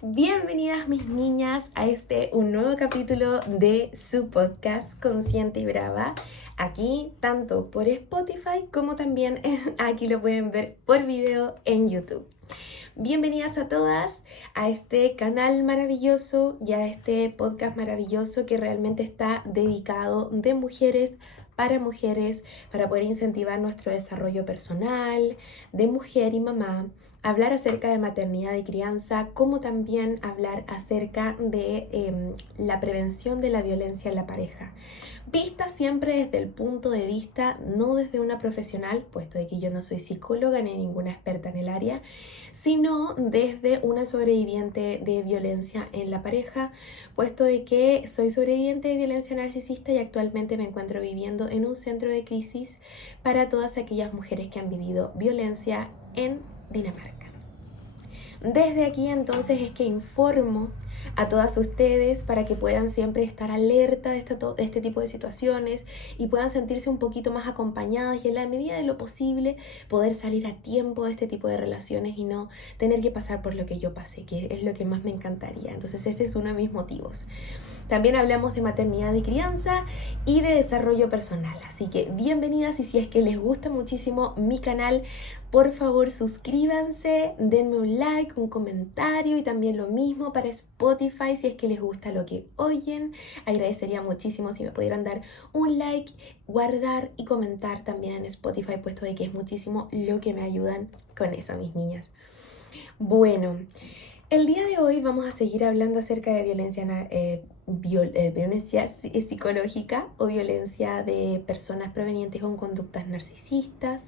Bienvenidas mis niñas a un nuevo capítulo de su podcast Consciente y Brava. Aquí tanto por Spotify como también aquí lo pueden ver por video en YouTube. Bienvenidas a todas a este canal maravilloso y a este podcast maravilloso que realmente está dedicado de mujeres para poder incentivar nuestro desarrollo personal, de mujer y mamá, hablar acerca de maternidad y crianza, como también hablar acerca de la prevención de la violencia en la pareja. Vista siempre desde el punto de vista, no desde una profesional, puesto de que yo no soy psicóloga ni ninguna experta en el área, sino desde una sobreviviente de violencia en la pareja, puesto de que soy sobreviviente de violencia narcisista y actualmente me encuentro viviendo en un centro de crisis para todas aquellas mujeres que han vivido violencia en Dinamarca. Desde aquí entonces es que informo a todas ustedes para que puedan siempre estar alerta de este tipo de situaciones y puedan sentirse un poquito más acompañadas y en la medida de lo posible poder salir a tiempo de este tipo de relaciones y no tener que pasar por lo que yo pasé, que es lo que más me encantaría. Entonces ese es uno de mis motivos. También hablamos de maternidad y crianza y de desarrollo personal. Así que bienvenidas y si es que les gusta muchísimo mi canal, por favor suscríbanse, denme un like, un comentario y también lo mismo para Spotify si es que les gusta lo que oyen. Agradecería muchísimo si me pudieran dar un like, guardar y comentar también en Spotify, puesto de que es muchísimo lo que me ayudan con eso, mis niñas. Bueno, el día de hoy vamos a seguir hablando acerca de violencia psicológica o violencia de personas provenientes con conductas narcisistas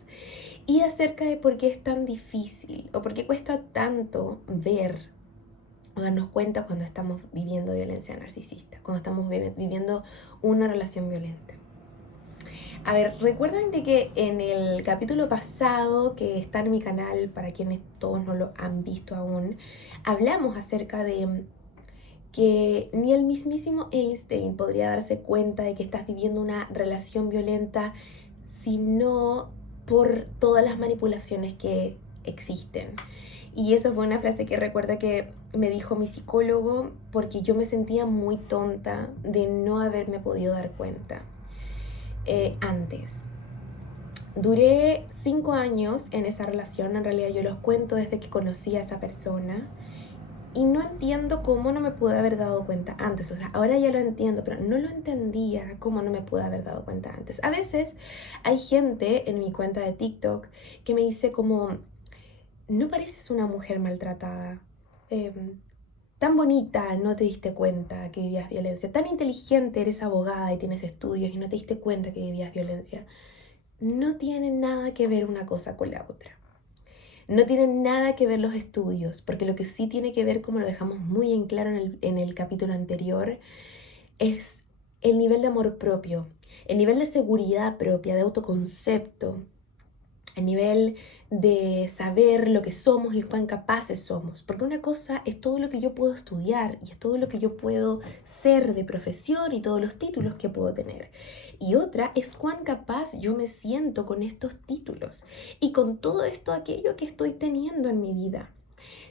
y acerca de por qué es tan difícil o por qué cuesta tanto ver o darnos cuenta cuando estamos viviendo violencia narcisista, cuando estamos viviendo una relación violenta. A ver, recuerden de que en el capítulo pasado, que está en mi canal, para quienes todos no lo han visto aún, hablamos acerca de que ni el mismísimo Einstein podría darse cuenta de que estás viviendo una relación violenta, sino por todas las manipulaciones que existen. Y eso fue una frase que recuerdo que me dijo mi psicólogo porque yo me sentía muy tonta de no haberme podido dar cuenta antes. Duré 5 años en esa relación, en realidad yo los cuento desde que conocí a esa persona y no entiendo cómo no me pude haber dado cuenta antes. O sea, ahora ya lo entiendo, pero no lo entendía cómo no me pude haber dado cuenta antes. A veces hay gente en mi cuenta de TikTok que me dice como, no pareces una mujer maltratada, tan bonita, no te diste cuenta que vivías violencia, tan inteligente, eres abogada y tienes estudios y no te diste cuenta que vivías violencia. No tiene nada que ver una cosa con la otra. No tienen nada que ver los estudios, porque lo que sí tiene que ver, como lo dejamos muy en claro en el capítulo anterior, es el nivel de amor propio, el nivel de seguridad propia, de autoconcepto, el nivel de saber lo que somos y cuán capaces somos. Porque una cosa es todo lo que yo puedo estudiar y es todo lo que yo puedo ser de profesión y todos los títulos que puedo tener. Y otra es cuán capaz yo me siento con estos títulos y con todo esto, aquello que estoy teniendo en mi vida.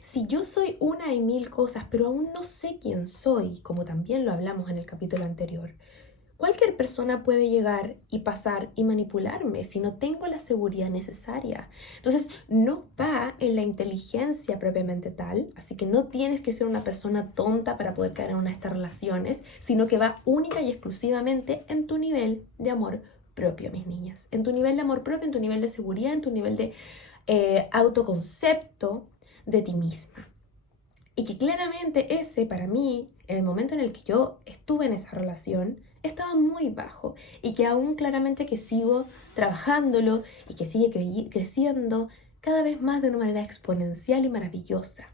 Si yo soy una y mil cosas, pero aún no sé quién soy, como también lo hablamos en el capítulo anterior, cualquier persona puede llegar y pasar y manipularme si no tengo la seguridad necesaria. Entonces, no va en la inteligencia propiamente tal, así que no tienes que ser una persona tonta para poder caer en una de estas relaciones, sino que va única y exclusivamente en tu nivel de amor propio, mis niñas. En tu nivel de amor propio, en tu nivel de seguridad, en tu nivel de autoconcepto de ti misma. Y que claramente ese, para mí, en el momento en el que yo estuve en esa relación, estaba muy bajo y que aún claramente que sigo trabajándolo y que sigue creciendo cada vez más de una manera exponencial y maravillosa.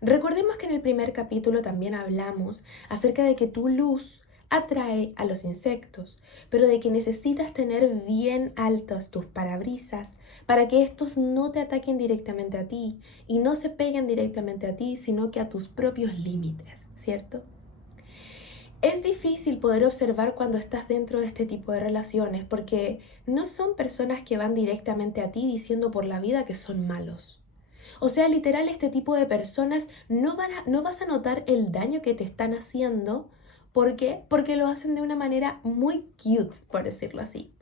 Recordemos que en el primer capítulo también hablamos acerca de que tu luz atrae a los insectos, pero de que necesitas tener bien altas tus parabrisas para que estos no te ataquen directamente a ti y no se peguen directamente a ti, sino que a tus propios límites, ¿cierto? Es difícil poder observar cuando estás dentro de este tipo de relaciones porque no son personas que van directamente a ti diciendo por la vida que son malos. O sea, literal, este tipo de personas no vas a notar el daño que te están haciendo. ¿Por qué? Porque lo hacen de una manera muy cute, por decirlo así.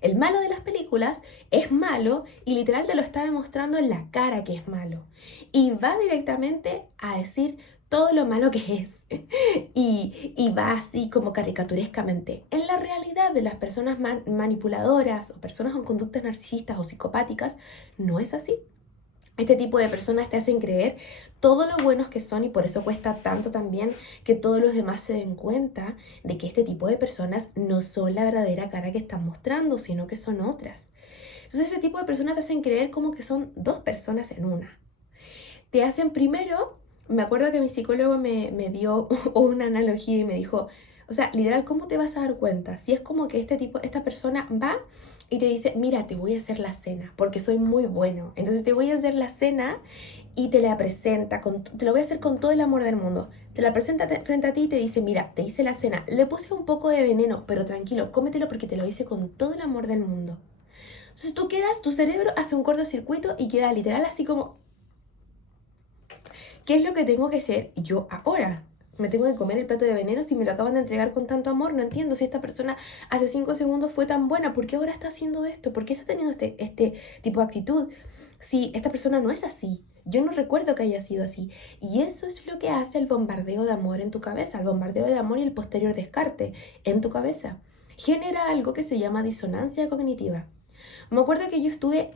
El malo de las películas es malo y literal te lo está demostrando en la cara que es malo. Y va directamente a decir todo lo malo que es. Y va así como caricaturescamente. En la realidad de las personas manipuladoras o personas con conductas narcisistas o psicopáticas, no es así. Este tipo de personas te hacen creer todo lo buenos que son y por eso cuesta tanto también que todos los demás se den cuenta de que este tipo de personas no son la verdadera cara que están mostrando, sino que son otras. Entonces este tipo de personas te hacen creer como que son dos personas en una. Te hacen primero, me acuerdo que mi psicólogo me dio una analogía y me dijo, o sea, literal, ¿cómo te vas a dar cuenta? Si es como que esta persona va y te dice, mira, te voy a hacer la cena porque soy muy bueno. Entonces te voy a hacer la cena y te la presenta, te lo voy a hacer con todo el amor del mundo. Te la presenta frente a ti y te dice, mira, te hice la cena, le puse un poco de veneno, pero tranquilo, cómetelo porque te lo hice con todo el amor del mundo. Entonces tu cerebro hace un cortocircuito y queda literal así como, ¿qué es lo que tengo que hacer yo ahora? Me tengo que comer el plato de veneno si me lo acaban de entregar con tanto amor. No entiendo si esta persona hace 5 segundos fue tan buena. ¿Por qué ahora está haciendo esto? ¿Por qué está teniendo este tipo de actitud? Si esta persona no es así. Yo no recuerdo que haya sido así. Y eso es lo que hace el bombardeo de amor en tu cabeza. El bombardeo de amor y el posterior descarte en tu cabeza. Genera algo que se llama disonancia cognitiva. Me acuerdo que yo estuve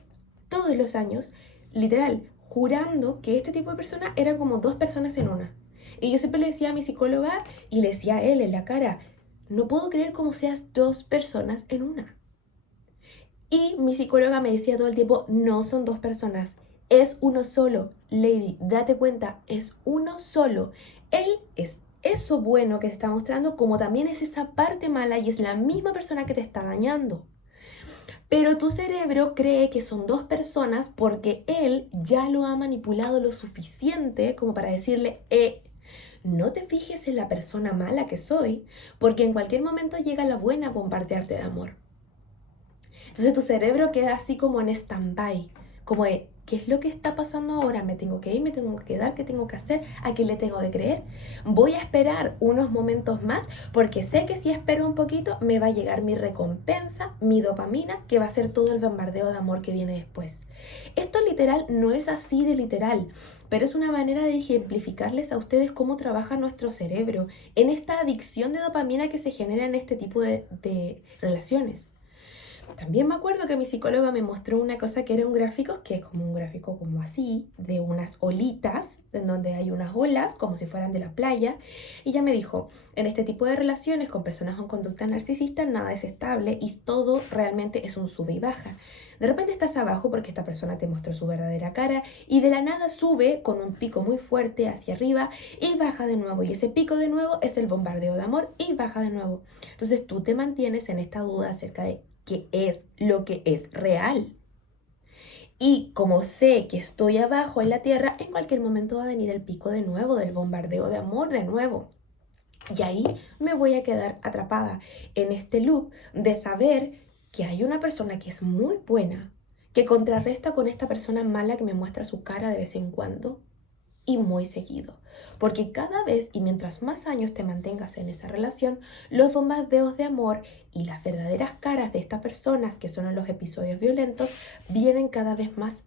todos los años, literal, jurando que este tipo de personas eran como dos personas en una. Y yo siempre le decía a mi psicóloga y le decía a él en la cara, no puedo creer cómo seas dos personas en una. Y mi psicóloga me decía todo el tiempo, no son dos personas, es uno solo. Lady, date cuenta, es uno solo. Él es eso bueno que te está mostrando, como también es esa parte mala y es la misma persona que te está dañando. Pero tu cerebro cree que son dos personas porque él ya lo ha manipulado lo suficiente como para decirle, no te fijes en la persona mala que soy, porque en cualquier momento llega la buena a bombardearte de amor. Entonces tu cerebro queda así como en stand-by, como de, ¿qué es lo que está pasando ahora? ¿Me tengo que ir? ¿Me tengo que quedar? ¿Qué tengo que hacer? ¿A quién le tengo que creer? Voy a esperar unos momentos más porque sé que si espero un poquito me va a llegar mi recompensa, mi dopamina, que va a ser todo el bombardeo de amor que viene después. Esto literal no es así de literal, pero es una manera de ejemplificarles a ustedes cómo trabaja nuestro cerebro en esta adicción de dopamina que se genera en este tipo de relaciones. También me acuerdo que mi psicóloga me mostró una cosa que era un gráfico, que es como un gráfico como así, de unas olitas, en donde hay unas olas, como si fueran de la playa. Y ella me dijo, en este tipo de relaciones con personas con conducta narcisista, nada es estable y todo realmente es un sube y baja. De repente estás abajo porque esta persona te mostró su verdadera cara y de la nada sube con un pico muy fuerte hacia arriba y baja de nuevo. Y ese pico de nuevo es el bombardeo de amor y baja de nuevo. Entonces tú te mantienes en esta duda acerca de qué es lo que es real. Y como sé que estoy abajo en la tierra, en cualquier momento va a venir el pico de nuevo, del bombardeo de amor de nuevo. Y ahí me voy a quedar atrapada en este loop de saber que hay una persona que es muy buena, que contrarresta con esta persona mala que me muestra su cara de vez en cuando y muy seguido. Porque cada vez y mientras más años te mantengas en esa relación, los bombardeos de amor y las verdaderas caras de estas personas, que son los episodios violentos, vienen cada vez más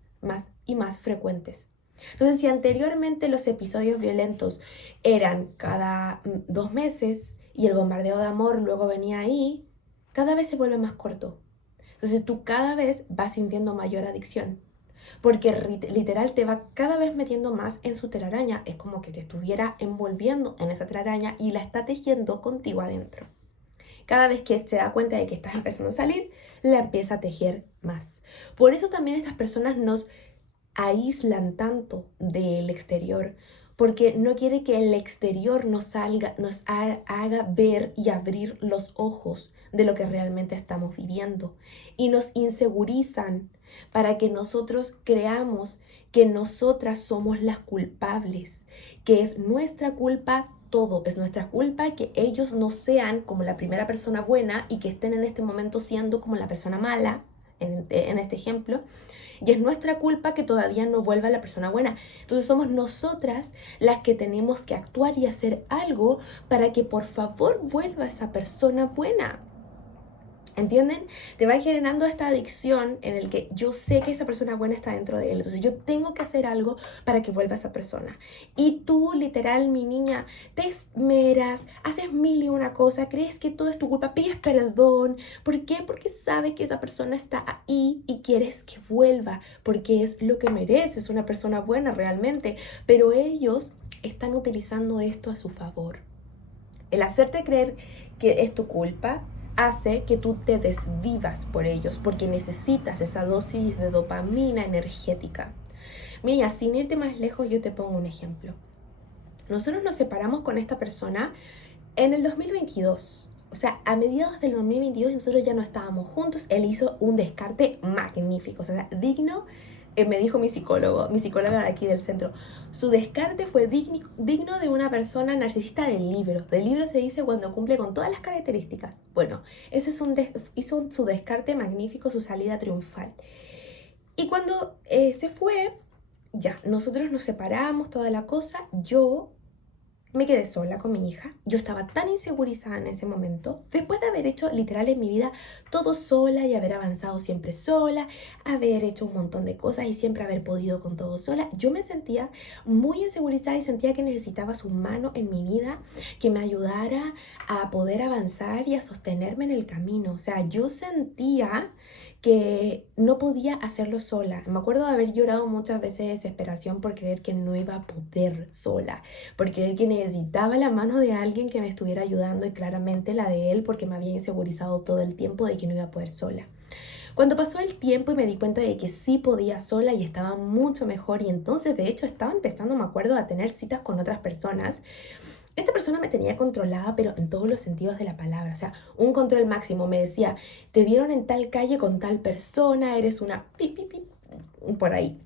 y más frecuentes. Entonces, si anteriormente los episodios violentos eran cada 2 meses y el bombardeo de amor luego venía ahí, cada vez se vuelve más corto. Entonces tú cada vez vas sintiendo mayor adicción, porque literal te va cada vez metiendo más en su telaraña. Es como que te estuviera envolviendo en esa telaraña y la está tejiendo contigo adentro. Cada vez que se da cuenta de que estás empezando a salir, la empieza a tejer más. Por eso también estas personas nos aíslan tanto del exterior, porque no quiere que el exterior nos haga ver y abrir los ojos de lo que realmente estamos viviendo. Y nos insegurizan para que nosotros creamos que nosotras somos las culpables, que es nuestra culpa todo, es nuestra culpa que ellos no sean como la primera persona buena y que estén en este momento siendo como la persona mala, en este ejemplo. Y es nuestra culpa que todavía no vuelva la persona buena. Entonces somos nosotras las que tenemos que actuar y hacer algo para que por favor vuelva esa persona buena. ¿Entienden? Te va generando esta adicción en el que yo sé que esa persona buena está dentro de él. Entonces yo tengo que hacer algo para que vuelva esa persona. Y tú, literal, mi niña, te esmeras, haces mil y una cosa, crees que todo es tu culpa, pides perdón. ¿Por qué? Porque sabes que esa persona está ahí y quieres que vuelva. Porque es lo que mereces, una persona buena realmente. Pero ellos están utilizando esto a su favor. El hacerte creer que es tu culpa hace que tú te desvivas por ellos, porque necesitas esa dosis de dopamina energética. Mira, sin irte más lejos, yo te pongo un ejemplo. Nosotros nos separamos con esta persona en el 2022. O sea, a mediados del 2022 nosotros ya no estábamos juntos. Él hizo un descarte magnífico, o sea, digno. Me dijo mi psicóloga de aquí del centro, su descarte fue digno de una persona narcisista del libro. Del libro se dice cuando cumple con todas las características. Bueno, ese es hizo su descarte magnífico, su salida triunfal. Y cuando se fue, ya, nosotros nos separamos, toda la cosa. Yo me quedé sola con mi hija. Yo estaba tan insegurizada en ese momento, después de haber hecho literal en mi vida todo sola y haber avanzado siempre sola, haber hecho un montón de cosas y siempre haber podido con todo sola. Yo me sentía muy insegurizada y sentía que necesitaba su mano en mi vida, que me ayudara a poder avanzar y a sostenerme en el camino. O sea, yo sentía que no podía hacerlo sola. Me acuerdo de haber llorado muchas veces de desesperación por creer que no iba a poder sola, por creer que necesitaba la mano de alguien que me estuviera ayudando y claramente la de él porque me había insegurizado todo el tiempo de que no iba a poder sola. Cuando pasó el tiempo y me di cuenta de que sí podía sola y estaba mucho mejor y entonces de hecho estaba empezando, me acuerdo, a tener citas con otras personas. Esta persona me tenía controlada, pero en todos los sentidos de la palabra, o sea, un control máximo. Me decía, te vieron en tal calle con tal persona, eres una por ahí.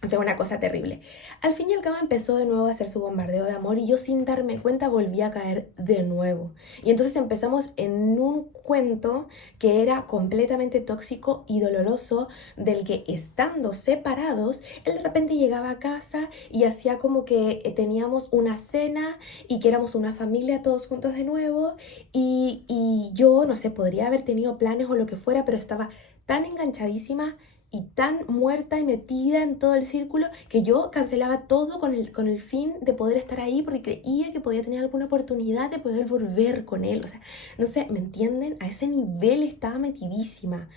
O sea, una cosa terrible. Al fin y al cabo empezó de nuevo a hacer su bombardeo de amor y yo sin darme cuenta volví a caer de nuevo. Y entonces empezamos en un cuento que era completamente tóxico y doloroso, del que estando separados, él de repente llegaba a casa y hacía como que teníamos una cena y que éramos una familia todos juntos de nuevo y yo, no sé, podría haber tenido planes o lo que fuera, pero estaba tan enganchadísima y tan muerta y metida en todo el círculo que yo cancelaba todo con el fin de poder estar ahí porque creía que podía tener alguna oportunidad de poder volver con él. O sea, no sé, ¿me entienden? A ese nivel estaba metidísima.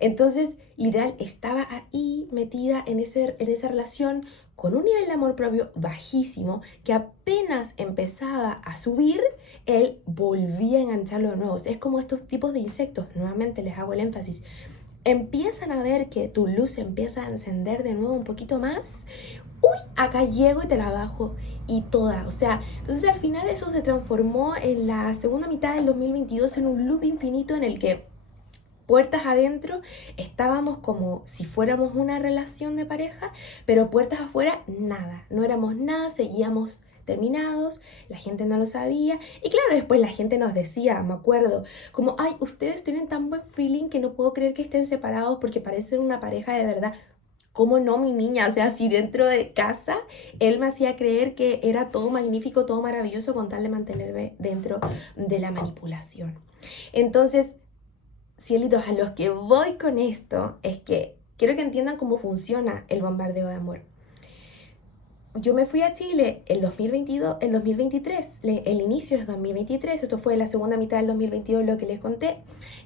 Entonces, literal, estaba ahí metida en esa relación con un nivel de amor propio bajísimo que apenas empezaba a subir, él volvía a engancharlo de nuevo. O sea, es como estos tipos de insectos, nuevamente les hago el énfasis, empiezan a ver que tu luz se empieza a encender de nuevo un poquito más, uy, acá llego y te la bajo y toda, o sea, entonces al final eso se transformó en la segunda mitad del 2022 en un loop infinito en el que puertas adentro estábamos como si fuéramos una relación de pareja, pero puertas afuera nada, no éramos nada, seguíamos terminados, la gente no lo sabía y claro, después la gente nos decía, me acuerdo, como, ay, ustedes tienen tan buen feeling que no puedo creer que estén separados porque parecen una pareja de verdad. ¿Cómo no, mi niña? O sea, si dentro de casa él me hacía creer que era todo magnífico, todo maravilloso con tal de mantenerme dentro de la manipulación. Entonces, cielitos, a los que voy con esto es que quiero que entiendan cómo funciona el bombardeo de amor. Yo me fui a Chile el 2022, el 2023, el inicio es 2023, esto fue la segunda mitad del 2022 lo que les conté,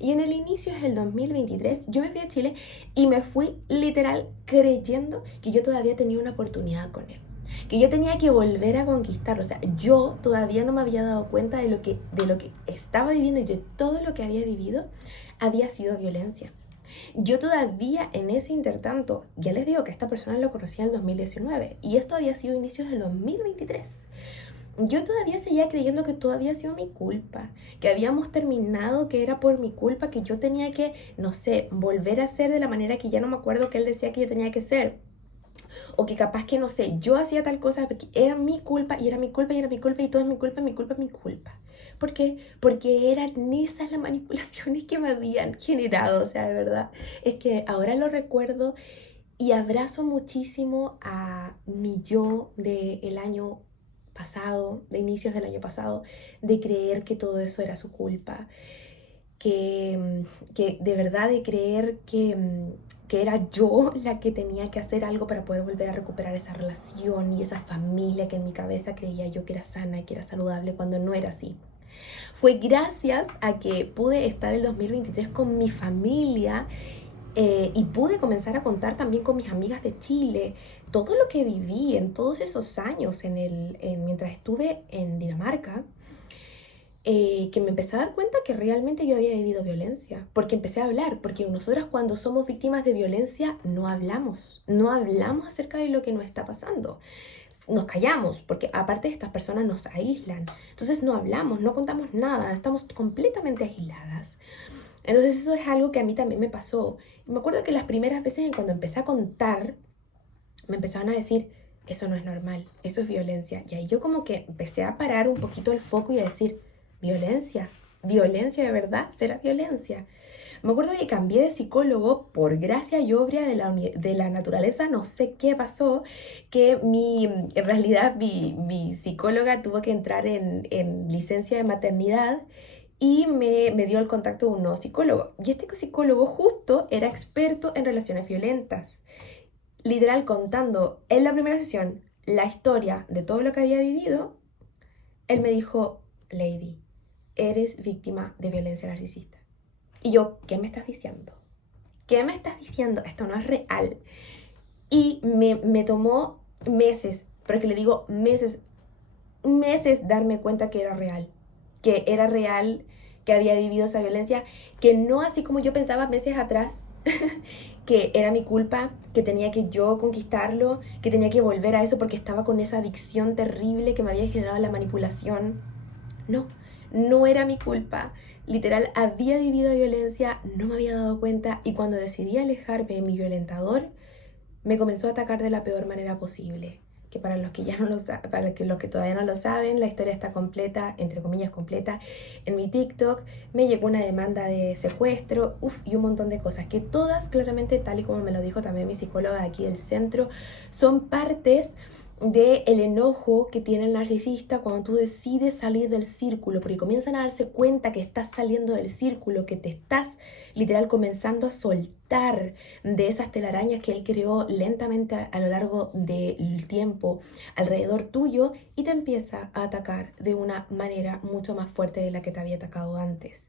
y en el inicio es el 2023, yo me fui a Chile y me fui literal creyendo que yo todavía tenía una oportunidad con él, que yo tenía que volver a conquistar, o sea, yo todavía no me había dado cuenta de lo que estaba viviendo y de todo lo que había vivido había sido violencia. Yo todavía en ese intertanto, ya les digo que esta persona lo conocía en el 2019 y esto había sido inicios del 2023. Yo todavía seguía creyendo que todo había sido mi culpa, que habíamos terminado, que era por mi culpa, que yo tenía que, no sé, volver a ser de la manera que ya no me acuerdo que él decía que yo tenía que ser. O que capaz que, no sé, yo hacía tal cosa porque era mi culpa y era mi culpa y era mi culpa y todo es mi culpa, mi culpa, mi culpa. ¿Por qué? Porque eran esas las manipulaciones que me habían generado, o sea, de verdad. Es que ahora lo recuerdo Y abrazo muchísimo a mi yo del año pasado, de inicios del año pasado, de creer que todo eso era su culpa, que de verdad de creer que era yo la que tenía que hacer algo para poder volver a recuperar esa relación y esa familia que en mi cabeza creía yo que era sana y que era saludable cuando no era así. Fue gracias a que pude estar el 2023 con mi familia y pude comenzar a contar también con mis amigas de Chile todo lo que viví en todos esos años mientras estuve en Dinamarca, que me empecé a dar cuenta que realmente yo había vivido violencia, porque empecé a hablar, porque nosotras cuando somos víctimas de violencia no hablamos acerca de lo que nos está pasando. Nos callamos, porque aparte estas personas nos aíslan, entonces no hablamos, no contamos nada, estamos completamente aisladas. Entonces eso es algo que a mí también me pasó. Y me acuerdo que las primeras veces en cuando empecé a contar, me empezaban a decir, eso no es normal, eso es violencia. Y ahí yo como que empecé a parar un poquito el foco y a decir, violencia, violencia de verdad, será violencia. Me acuerdo que cambié de psicólogo por gracia y obra de la naturaleza, no sé qué pasó, que en realidad mi psicóloga tuvo que entrar en licencia de maternidad y me dio el contacto de un nuevo psicólogo. Y este psicólogo justo era experto en relaciones violentas. Literal contando en la primera sesión la historia de todo lo que había vivido, él me dijo, Lady, eres víctima de violencia narcisista. Y yo, ¿qué me estás diciendo? ¿Qué me estás diciendo? Esto no es real. Y me tomó meses, pero que le digo meses darme cuenta que era real, que había vivido esa violencia, que no así como yo pensaba meses atrás, que era mi culpa, que tenía que yo conquistarlo, que tenía que volver a eso porque estaba con esa adicción terrible que me había generado la manipulación. No, no era mi culpa. Literal, había vivido violencia, no me había dado cuenta y cuando decidí alejarme de mi violentador, me comenzó a atacar de la peor manera posible. Que para los que ya no lo para los que todavía no lo saben, la historia está completa, entre comillas completa, en mi TikTok. Me llegó una demanda de secuestro, y un montón de cosas que todas claramente, tal y como me lo dijo también mi psicóloga aquí del centro, son partes del enojo que tiene el narcisista cuando tú decides salir del círculo, porque comienzan a darse cuenta que estás saliendo del círculo, que te estás literal comenzando a soltar de esas telarañas que él creó lentamente a lo largo del tiempo alrededor tuyo y te empieza a atacar de una manera mucho más fuerte de la que te había atacado antes.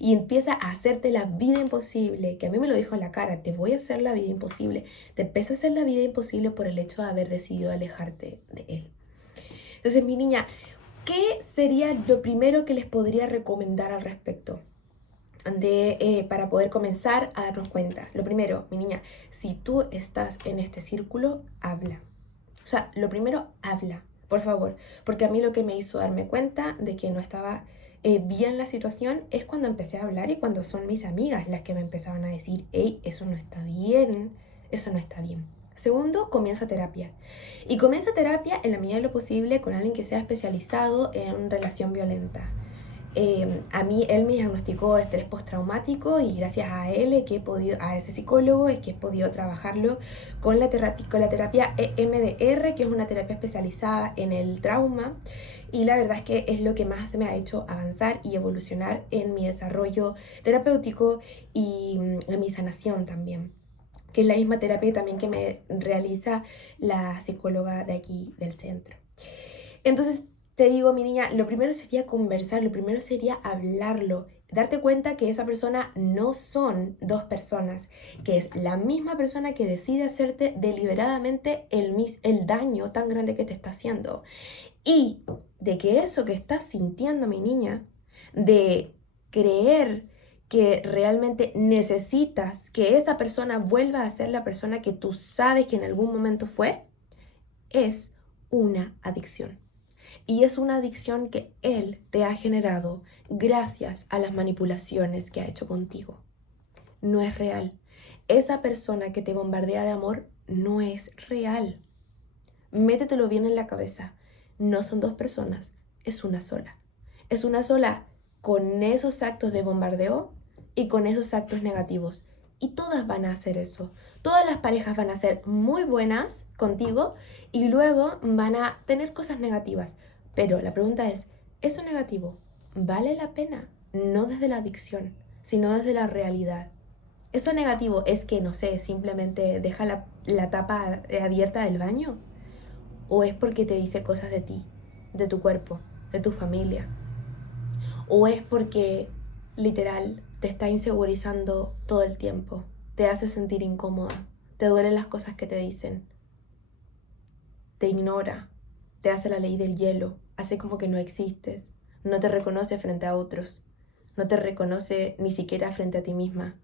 Y empieza a hacerte la vida imposible, que a mí me lo dijo en la cara, te voy a hacer la vida imposible. Te empieza a hacer la vida imposible por el hecho de haber decidido alejarte de él. Entonces, mi niña, ¿qué sería lo primero que les podría recomendar al respecto? Para poder comenzar a darnos cuenta. Lo primero, mi niña, si tú estás en este círculo, habla. O sea, lo primero, habla, por favor. Porque a mí lo que me hizo darme cuenta de que no estaba bien la situación es cuando empecé a hablar y cuando son mis amigas las que me empezaban a decir, hey, eso no está bien, eso no está bien. Segundo, comienza terapia. Y comienza terapia en la medida de lo posible con alguien que sea especializado en relación violenta. A mí él me diagnosticó estrés postraumático y gracias a él a ese psicólogo es que he podido trabajarlo con la terapia EMDR, que es una terapia especializada en el trauma, y la verdad es que es lo que más me ha hecho avanzar y evolucionar en mi desarrollo terapéutico y en mi sanación también, que es la misma terapia también que me realiza la psicóloga de aquí del centro. Entonces, te digo, mi niña, lo primero sería conversar, lo primero sería hablarlo, darte cuenta que esa persona no son dos personas, que es la misma persona que decide hacerte deliberadamente el daño tan grande que te está haciendo. Y de que eso que estás sintiendo, mi niña, de creer que realmente necesitas que esa persona vuelva a ser la persona que tú sabes que en algún momento fue, es una adicción. Y es una adicción que él te ha generado gracias a las manipulaciones que ha hecho contigo. No es real. Esa persona que te bombardea de amor no es real. Métetelo bien en la cabeza. No son dos personas, es una sola. Es una sola con esos actos de bombardeo y con esos actos negativos. Y todas van a hacer eso. Todas las parejas van a ser muy buenas contigo y luego van a tener cosas negativas. Pero la pregunta es, ¿eso negativo vale la pena? No desde la adicción, sino desde la realidad. Eso negativo es que, no sé, simplemente deja la tapa abierta del baño. ¿O es porque te dice cosas de ti, de tu cuerpo, de tu familia? ¿O es porque literal te está insegurizando todo el tiempo? Te hace sentir incómoda, te duelen las cosas que te dicen, te ignora, te hace la ley del hielo, hace como que no existes, no te reconoce frente a otros, no te reconoce ni siquiera frente a ti misma.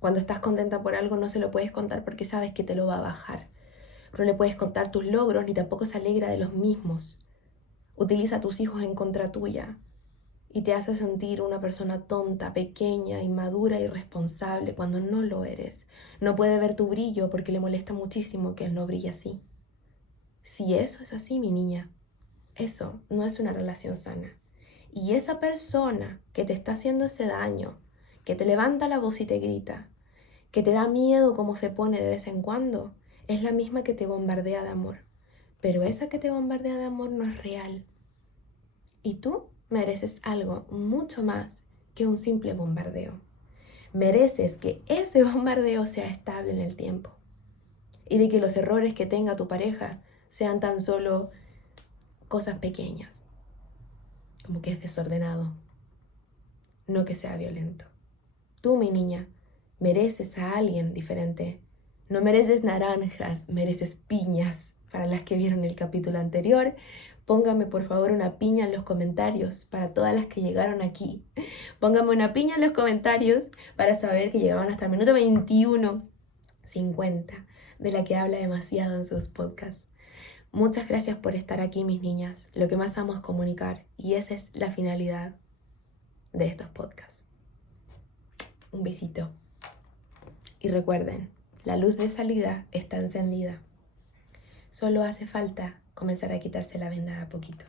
Cuando estás contenta por algo no se lo puedes contar porque sabes que te lo va a bajar. No le puedes contar tus logros ni tampoco se alegra de los mismos. Utiliza a tus hijos en contra tuya y te hace sentir una persona tonta, pequeña, inmadura, irresponsable cuando no lo eres. No puede ver tu brillo porque le molesta muchísimo que él no brille así. Si eso es así, mi niña, eso no es una relación sana. Y esa persona que te está haciendo ese daño, que te levanta la voz y te grita, que te da miedo cómo se pone de vez en cuando, es la misma que te bombardea de amor. Pero esa que te bombardea de amor no es real. Y tú mereces algo mucho más que un simple bombardeo. Mereces que ese bombardeo sea estable en el tiempo. Y de que los errores que tenga tu pareja sean tan solo cosas pequeñas, como que es desordenado, no que sea violento. Tú, mi niña, mereces a alguien diferente. No mereces naranjas, mereces piñas. Para las que vieron el capítulo anterior, póngame por favor una piña en los comentarios para todas las que llegaron aquí. Póngame una piña en los comentarios para saber que llegaban hasta el minuto 21:50, de la que habla demasiado en sus podcasts. Muchas gracias por estar aquí, mis niñas. Lo que más amo es comunicar y esa es la finalidad de estos podcasts. Un besito. Y recuerden, la luz de salida está encendida. Solo hace falta comenzar a quitarse la venda de a poquito.